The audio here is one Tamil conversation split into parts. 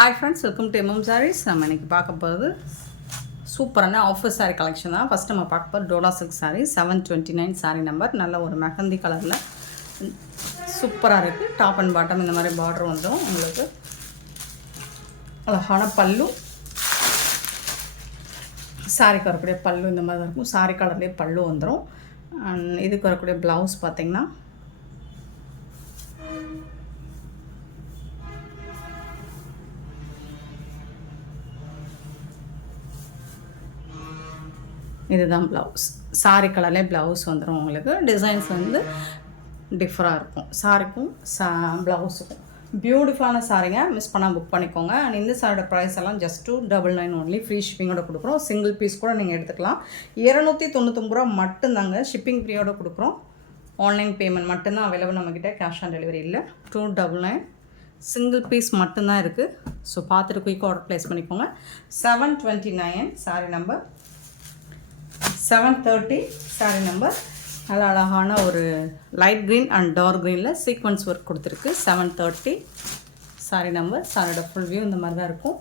Hi friends, welcome to MM Sarees. நம்ம இன்னைக்கு பார்க்க போகிறது சூப்பரான ஆஃபர் சாரீ கலெக்ஷன் தான். ஃபஸ்ட்டு நம்ம பார்க்க போகிறது டோலா சில்க் சாரீ 729 சாரீ நம்பர். நல்ல ஒரு மெஹந்தி கலரில் சூப்பராக இருக்குது. டாப் அண்ட் பாட்டம் இந்த மாதிரி பார்டர் வந்துடும். உங்களுக்கு அழகான பல்லு, சாரீக்கு வரக்கூடிய பல்லு இந்த மாதிரி தான் இருக்கும். சாரீ கலர்லேயே பல்லு வந்துடும். இதுக்கு வரக்கூடிய ப்ளவுஸ் பார்த்திங்கன்னா இதுதான் ப்ளவுஸ். சாரீ கலர்லேயே ப்ளவுஸ் வந்துடும். உங்களுக்கு டிசைன்ஸ் வந்து டிஃப்ரெண்டாக இருக்கும் சாரிக்கும் ப்ளவுஸுக்கும். பியூட்டிஃபுல்லான சாரீங்க, மிஸ் பண்ணால் புக் பண்ணிக்கோங்க. அண்ட் இந்த சாரியோட ப்ரைஸ் எல்லாம் ஜஸ்ட் 299 ஒன்லி. ஃப்ரீ ஷிப்பிங்கோட கொடுக்குறோம். சிங்கிள் பீஸ் கூட நீங்கள் எடுத்துக்கலாம். 299 ரூபா மட்டும்தாங்க. ஷிப்பிங் ஃப்ரீயோட கொடுக்குறோம். ஆன்லைன் பேமெண்ட் மட்டும்தான் அவைலபிள் நம்மக்கிட்ட. கேஷ் ஆன் டெலிவரி இல்லை. 299 சிங்கிள் பீஸ் மட்டும்தான் இருக்குது. ஸோ பார்த்துட்டு குயிக்காக ஆர்டர் ப்ளேஸ் பண்ணிக்கோங்க. 729 சாரீ நம்பர். 730 சாரீ நம்பர். நல்ல அழகான ஒரு லைட் க்ரீன் அண்ட் டார்க் க்ரீனில் சீக்வன்ஸ் ஒர்க் கொடுத்துருக்கு. 730 சாரீ நம்பர். சாரியோட ஃபுல் வியூ இந்த மாதிரி தான் இருக்கும்.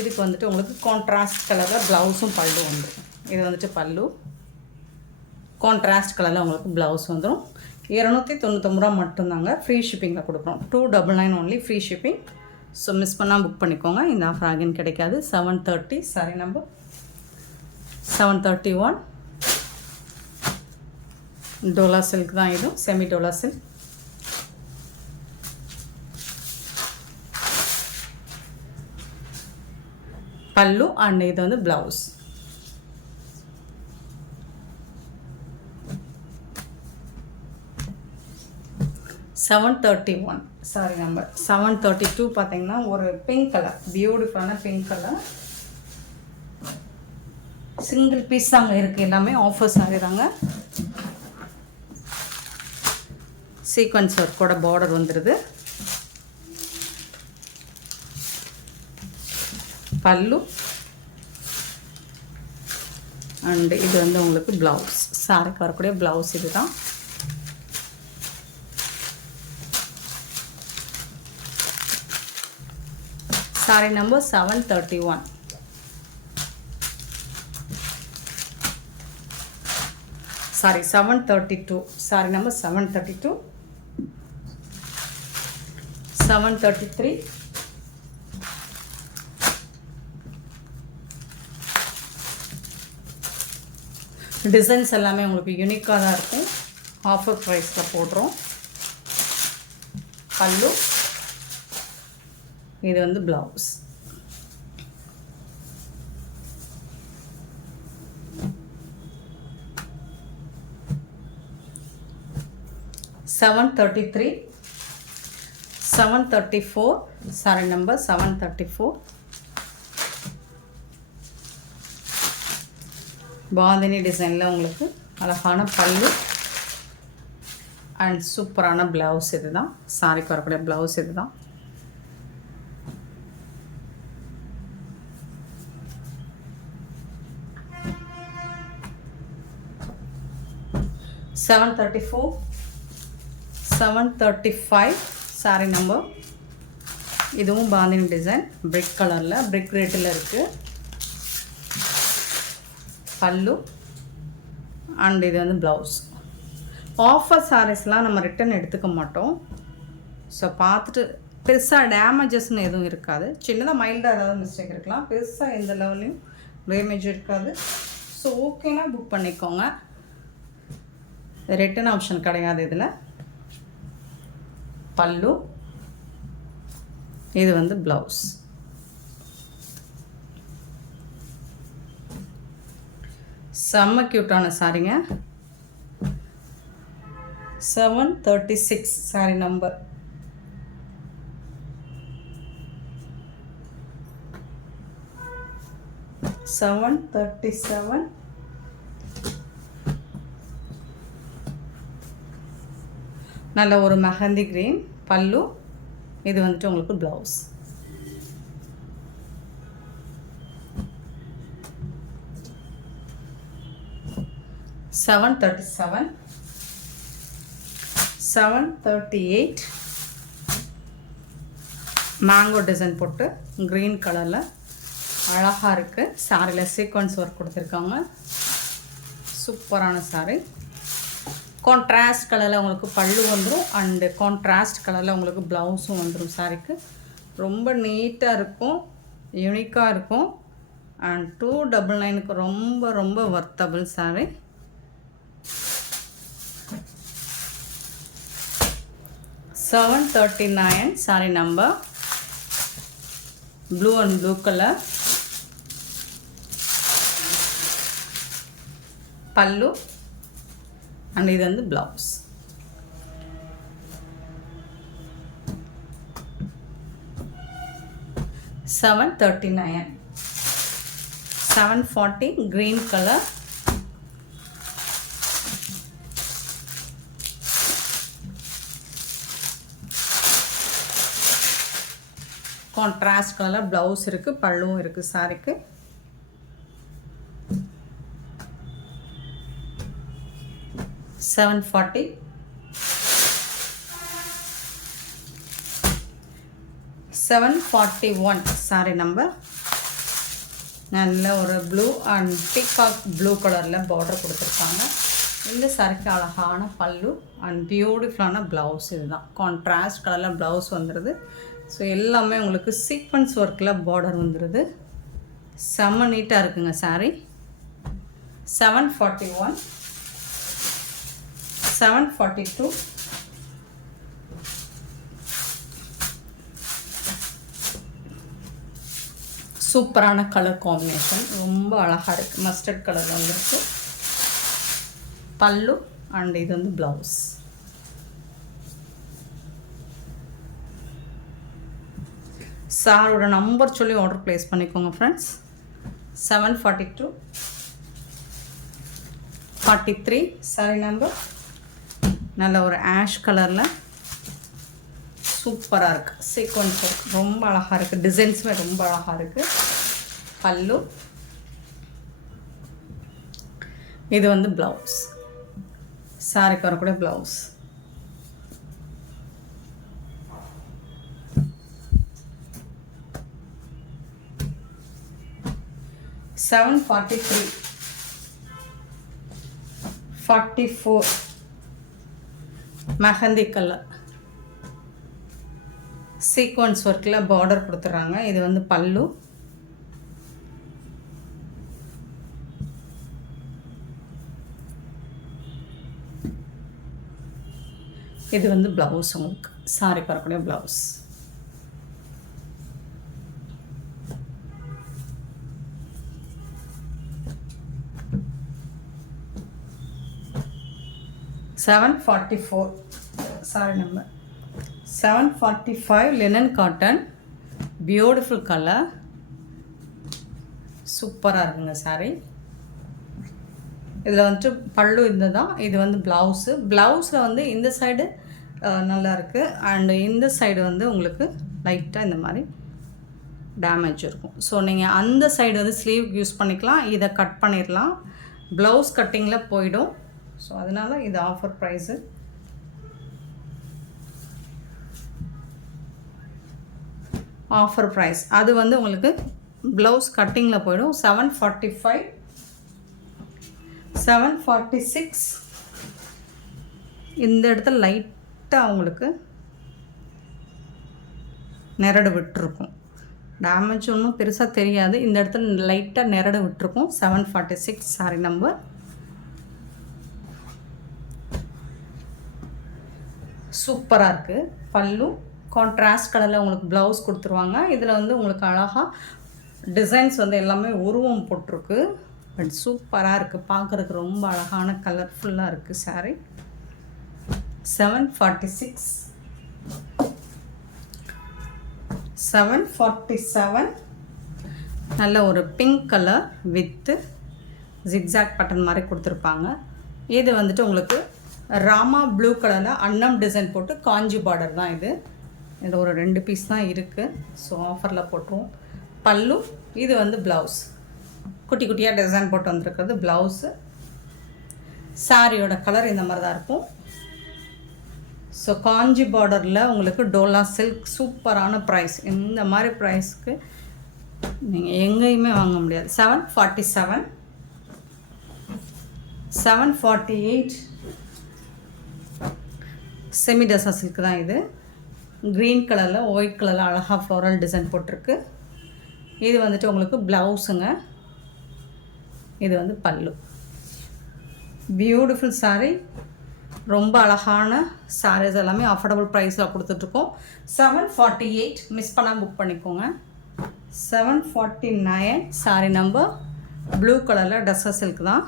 இதுக்கு வந்துட்டு உங்களுக்கு கான்ட்ராஸ்ட் கலரில் ப்ளவுஸும் பல்லு வந்துடும். இது வந்துட்டு பல்லு, கான்ட்ராஸ்ட் கலரில் உங்களுக்கு ப்ளவுஸ் வந்துடும். 299 ரூபா மட்டும்தாங்க. ஃப்ரீ ஷிப்பிங்கில் கொடுக்குறோம். 299 only free shipping. So miss பண்ணால் புக் பண்ணிக்கோங்க. இந்த ஆஃபர் ஆகின்னு கிடைக்காது. 730 சாரீ நம்பர். 731 டோலா சில்க் தான். இதுவும் செமி டோலா சில்க். பல்லு அண்ட் இது வந்து ப்ளவுஸ். $731 sorry number. 732 பார்த்தீங்கன்னா ஒரு பிங்க் கலர், பியூட்டிஃபுல்லான பிங்க் கலர். சிங்கிள் பீஸ் தாங்க இருக்குது. எல்லாமே ஆஃபர்ஸ் ஆகிதாங்க. சீக்வன்ஸ் ஒர்க்கோட பார்டர் வந்துடுது. பல்லு அண்டு இது வந்து உங்களுக்கு ப்ளவுஸ். சாரிக்கு வரக்கூடிய ப்ளவுஸ் இது தான். Sorry number 731. Sorry 732 sorry number. 732 733 designs எல்லாமே உங்களுக்கு யூனிக்காக தான் இருக்கும். ஆஃபர் ப்ரைஸில் போடுறோம். பல்லு, இது வந்து ப்ளவுஸ். $733 $734 sorry number. 734 பாந்தினி டிசைனில் உங்களுக்கு அழகான பல்லு அண்ட் சூப்பரான ப்ளவுஸ். இது தான் சாரிக்கு வரக்கூடிய ப்ளவுஸ். இது தான். $734 $735 சாரி நம்பர். இதுவும் பாந்தினி டிசைன், பிரிக் கலரில், பிரிக் ரேட்டில் இருக்குது. பல்லு அண்ட் இது வந்து ப்ளவுஸ். ஆஃபர் சாரீஸ்லாம் நம்ம ரிட்டன் எடுத்துக்க மாட்டோம். ஸோ பார்த்துட்டு பெருசாக டேமேஜஸ்ன்னு எதுவும் இருக்காது. சின்னதாக மைல்டாக ஏதாவது மிஸ்டேக் இருக்கலாம். பெருசாக எந்த லெவல்லையும் டேமேஜ் இருக்காது. ஸோ ஓகேனா புக் பண்ணிக்கோங்க. ரிட்டன் ஆப்ஷன் கிடையாது இதில். பல்லு, இது வந்து ப்ளவுஸ். செம்ம க்யூட்டான சாரிங்க. 736 சாரி நம்பர். $737 நல்ல ஒரு மெஹந்தி கிரீன். பல்லு, இது வந்துட்டு உங்களுக்கு ப்ளவுஸ். $737 $738 மேங்கோ டிசைன் போட்டு க்ரீன் கலரில் அழகாக இருக்குது. சாரியில் சீக்வன்ஸ் ஒர்க் கொடுத்துருக்காங்க. சூப்பரான சாரி. கான்ட்ராஸ்ட் கலரில் உங்களுக்கு பல்லு வந்துடும் அண்டு கான்ட்ராஸ்ட் கலரில் உங்களுக்கு ப்ளவுஸும் வந்துடும். சாரிக்கு ரொம்ப நீட்டாக இருக்கும், யூனிக்காக இருக்கும். அண்ட் 299க்கு ரொம்ப ரொம்ப worthable sari. $739 sari number. Blue and blue colour pallu and இது வந்து blouse. $739. 740 green color. Contrast colour blouse இருக்குது, பல்லுவும் இருக்குது சாரிக்கு. $740. 741 சாரி நம்பர். நல்ல ஒரு ப்ளூ அண்ட் பீகாக் ப்ளூ கலரில் பார்டர் கொடுத்துருக்காங்க. இந்த சாரிக்கு அழகான பல்லு அண்ட் பியூட்டிஃபுல்லான ப்ளவுஸ். இதுதான் கான்ட்ராஸ்ட் கலரில் ப்ளவுஸ் வந்துடுது. ஸோ எல்லாமே உங்களுக்கு சீக்வன்ஸ் ஒர்க்கில் பார்டர் வந்துடுது. செம்ம நீட்டாக இருக்குங்க சாரி. 741. 742. சூப்பரான கலர் காம்பினேஷன், ரொம்ப அழகாக இருக்குது. மஸ்டர்ட் கலரில் வந்துருக்கு பல்லு அண்ட் இது வந்து ப்ளவுஸ். சாரோட நம்பர் சொல்லி ஆர்டர் ப்ளேஸ் பண்ணிக்கோங்க ஃப்ரெண்ட்ஸ். 742 43 sorry number. நல்ல ஒரு ஆஷ் கலரில் சூப்பராக இருக்குது. சீக்வன்ஸ் ஒர்க் ரொம்ப அழகாக இருக்குது. டிசைன்ஸுமே ரொம்ப அழகாக இருக்குது. பல்லு இது வந்து ப்ளவுஸ். சாரிக்கு வரக்கூடிய ப்ளவுஸ். $743. 44 மெஹந்தி கலர் சீக்வன்ஸ் ஒர்க்கில் பார்டர் கொடுத்துட்றாங்க. இது வந்து பல்லு. இது வந்து ப்ளவுஸ். உங்களுக்கு சாரிக்கு வரக்கூடிய blouse. $744 sorry number. 745 linen cotton. Beautiful colour, சூப்பராக இருக்குங்க சாரி. இதில் வந்துட்டு பல்லு இந்த தான். இது வந்து ப்ளவுஸு. ப்ளவுஸில் வந்து இந்த சைடு நல்லா இருக்குது அண்டு இந்த சைடு வந்து உங்களுக்கு லைட்டாக இந்த மாதிரி டேமேஜ் இருக்கும். ஸோ நீங்கள் அந்த சைடு வந்து ஸ்லீவ் யூஸ் பண்ணிக்கலாம், இதை கட் பண்ணிடலாம். ப்ளவுஸ் கட்டிங்கில் போயிடும். ஸோ அதனால் இது ஆஃபர் ப்ரைஸு. ஆஃபர் ப்ரைஸ் அது வந்து உங்களுக்கு ப்ளவுஸ் கட்டிங்கில் போயிடும். 745. 746 இந்த இடத்துல லைட்டாக உங்களுக்கு நெரடு விட்டுருக்கும். டேமேஜ் ஒன்றும் பெருசாக தெரியாது. இந்த இடத்துல லைட்டாக நெரடு விட்டுருக்கும். 746 சாரி நம்பர். சூப்பராக இருக்குது. பல்லு கான்ட்ராஸ்ட் கலரில் உங்களுக்கு ப்ளவுஸ் கொடுத்துருவாங்க. இதில் வந்து உங்களுக்கு அழகாக டிசைன்ஸ் வந்து எல்லாமே உருவம் போட்டிருக்கு. பட் சூப்பராக இருக்குது, பார்க்குறதுக்கு ரொம்ப அழகான கலர்ஃபுல்லாக இருக்குது சாரி. 746. 747 நல்ல ஒரு pink colour with zigzag button மாதிரி கொடுத்துருப்பாங்க. இது வந்துட்டு உங்களுக்கு ராமா ப்ளூ கலரில் அன்னம் டிசைன் போட்டு காஞ்சி பார்டர் தான் இது. இது ஒரு 2 பீஸ் தான் இருக்குது. ஸோ ஆஃபரில் போட்டுருவோம். பல்லு இது வந்து ப்ளவுஸ். குட்டி குட்டியாக டிசைன் போட்டு வந்துருக்கிறது ப்ளவுஸு. சாரியோட கலர் இந்த மாதிரி தான் இருக்கும். ஸோ காஞ்சி பார்டரில் உங்களுக்கு டோலா சில்க் சூப்பரான ப்ரைஸ். இந்த மாதிரி ப்ரைஸ்க்கு நீங்கள் எங்கேயுமே வாங்க முடியாது. 747, 748 செமி டசா சில்க் தான் இது. க்ரீன் கலரில் ஒயிட் கலரில் அழகாக ஃப்ளோரல் டிசைன் போட்டிருக்கு. இது வந்துட்டு உங்களுக்கு ப்ளவுஸுங்க. இது வந்து பல்லு. Beautiful saree. ரொம்ப அழகான சாரீஸ் எல்லாமே அஃபோர்டபுள் ப்ரைஸில் கொடுத்துட்ருக்கோம். 748 மிஸ் பண்ணால் புக் பண்ணிக்கோங்க. 749 சாரீ நம்பர். ப்ளூ கலரில் டஸ்ஸா சில்க் தான்.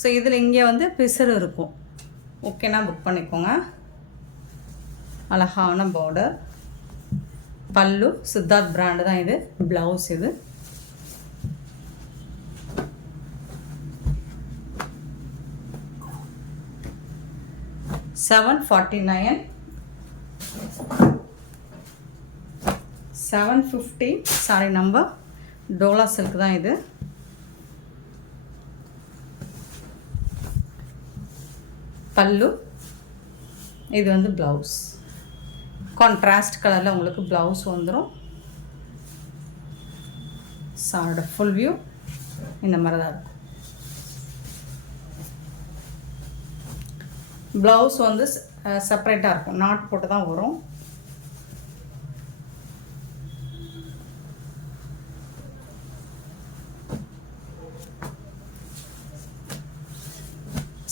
ஸோ இதில் இங்கே வந்து பிசர் இருக்கும். ஓகேனா புக் பண்ணிக்கோங்க. அழகான பார்டர். பல்லு சித்தார்த் பிராண்டு தான் இது. ப்ளவுஸ் இது. $749, 750 சாரி நம்பர். டோலா சில்க் தான் இது. பல்லு. இது வந்து ப்ளவுஸ். கான்ட்ராஸ்ட் கலரில் உங்களுக்கு ப்ளவுஸ் வந்துடும். சாரோட ஃபுல் வியூ இந்த மாதிரி தான் இருக்கும். ப்ளவுஸ் வந்து செப்பரேட்டாக இருக்கும். நாட் போட்டு தான் வரும்.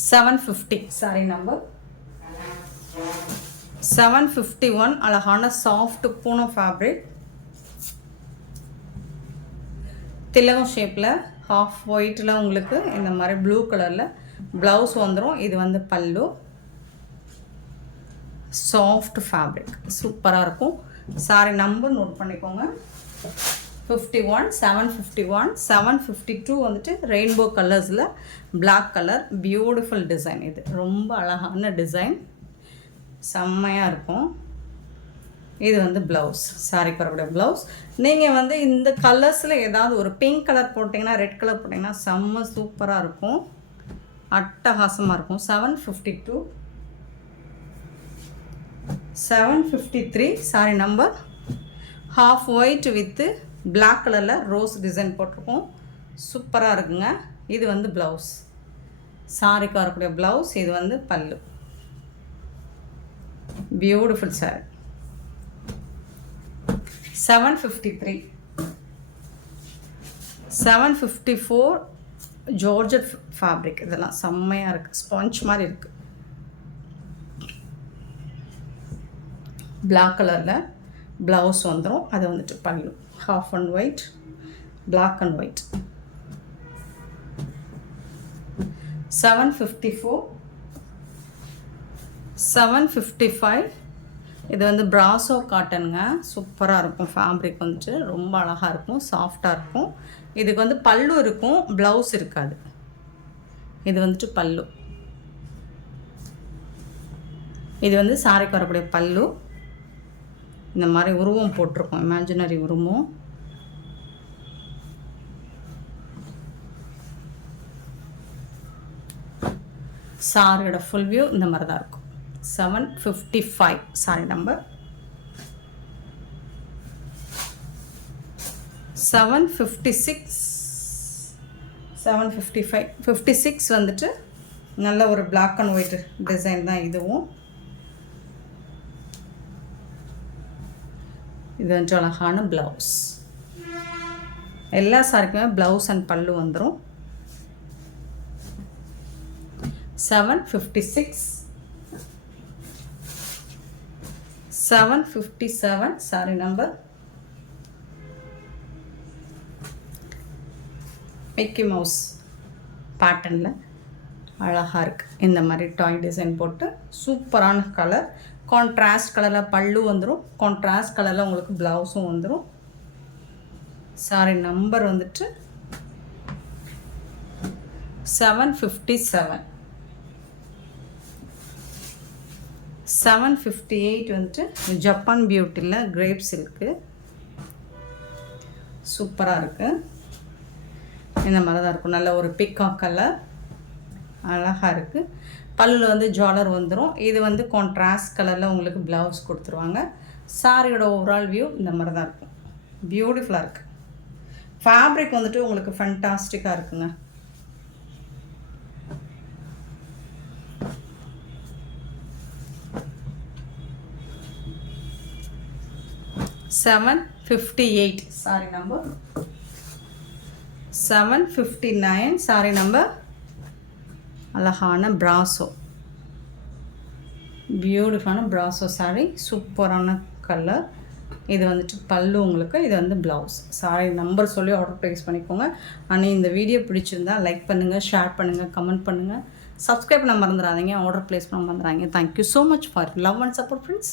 $750 சாரி நம்பர். 751 அழகான சாஃப்ட் பூனோ ஃபேப்ரிக். திலகம் ஷேப்பில் ஹாஃப் ஒயிட்டில் உங்களுக்கு இந்த மாதிரி ப்ளூ கலரில் ப்ளவுஸ் வந்துடும். இது வந்து பல்லு. சாஃப்ட் ஃபேப்ரிக் சூப்பராக இருக்கும். சாரி நம்பர் நோட் பண்ணிக்கோங்க. 51, 751, 752 வந்துட்டு ரெயின்போ கலர்ஸில் பிளாக் கலர். Beautiful design. இது ரொம்ப அழகான டிசைன். செம்மையாக இருக்கும். இது வந்து ப்ளவுஸ். சாரிக்கு வரக்கூடிய ப்ளவுஸ். நீங்கள் வந்து இந்த கலர்ஸில் ஏதாவது ஒரு பிங்க் கலர் போட்டிங்கன்னா, ரெட் கலர் போட்டிங்கன்னா செம்ம சூப்பராக இருக்கும். அட்டகாசமாக இருக்கும். 752, 753 sari number. Half white with black கலரில் ரோஸ் டிசைன் போட்டிருக்கோம். சூப்பராக இருக்குங்க. இது வந்து ப்ளவுஸ். சாரிக்கு வரக்கூடிய ப்ளவுஸ். இது வந்து பல்லு. Beautiful sorry. 753, 754 georgette fabric. இதெல்லாம் செம்மையாக இருக்குது. ஸ்பாஞ்ச் மாதிரி இருக்குது. பிளாக் கலரில் ப்ளவுஸ் வந்துடும். அது வந்துட்டு பல்லு. Half and white, black and white. 754, 755 இது வந்து பிராசோ காட்டனுங்க. சூப்பராக இருக்கும். ஃபேப்ரிக் வந்துட்டு ரொம்ப அழகாக இருக்கும். சாஃப்டாக இருக்கும். இதுக்கு வந்து பல்லு இருக்கும், ப்ளவுஸ் இருக்காது. இது வந்துட்டு பல்லு. இது வந்து சாரிக்கு வரக்கூடிய பல்லு. இந்த மாதிரி உருவம் போட்டிருக்கோம். இமேஜினரி உருவம். சாரியோட ஃபுல் வியூ இந்த மாதிரி தான் இருக்கும். 755 சாரி நம்பர். 756, 755, 56 வந்துட்டு நல்ல ஒரு பிளாக் அண்ட் ஒயிட் டிசைன் தான் இதுவும். இது வந்து அழகான ப்ளவுஸ். எல்லா சாரிக்குமே ப்ளவுஸ் அண்ட் பல்லு வந்துடும். 756, 757 சாரி நம்பர். மிக்கி மவுஸ் பேட்டர்னில் அழகாக இருக்குது. இந்த மாதிரி டாய் டிசைன் போட்டு சூப்பரான கலர். கான்ட்ராஸ்ட் கலரில் பல்லு வந்துடும். கான்ட்ராஸ்ட் கலரில் உங்களுக்கு ப்ளவுஸும் வந்துடும். சாரி நம்பர் வந்துட்டு 757. 758 வந்துட்டு ஜப்பான் பியூட்டியில் கிரேப் சில்க்கு. சூப்பராக இருக்குது. இந்த மாதிரி தான் இருக்கும். நல்ல ஒரு பிக்காக் கலர். அழகாக இருக்குது. பல்லில் வந்து ஜாலர் வந்துடும். இது வந்து கான்ட்ராஸ்ட் கலரில் உங்களுக்கு ப்ளவுஸ் கொடுத்துருவாங்க. சாரியோட ஓவரால் வியூ இந்த மாதிரி தான் இருக்கும். பியூட்டிஃபுல்லாக இருக்குது. ஃபேப்ரிக் வந்துட்டு உங்களுக்கு ஃபண்டாஸ்டிக்காக இருக்குங்க. $758 சாரி நம்பர் 759 சாரி நம்பர். அழகான பிராசோ, பியூட்டிஃபுல்லான பிராசோ சாரி, சூப்பரான கலர். இது வந்துட்டு பல்லு உங்களுக்கு, இது வந்து ப்ளவுஸ். சாரி நம்பர் சொல்லி ஆர்டர் ப்ளேஸ் பண்ணிக்கோங்க. ஆனால் இந்த வீடியோ பிடிச்சிருந்தா லைக் பண்ணுங்கள், ஷேர் பண்ணுங்கள், கமெண்ட் பண்ணுங்கள், சப்ஸ்கிரைப் பண்ண மறந்துடாதீங்க, ஆர்டர் ப்ளேஸ் பண்ண மறந்துடாதீங்க. Thank you so much for love and support friends.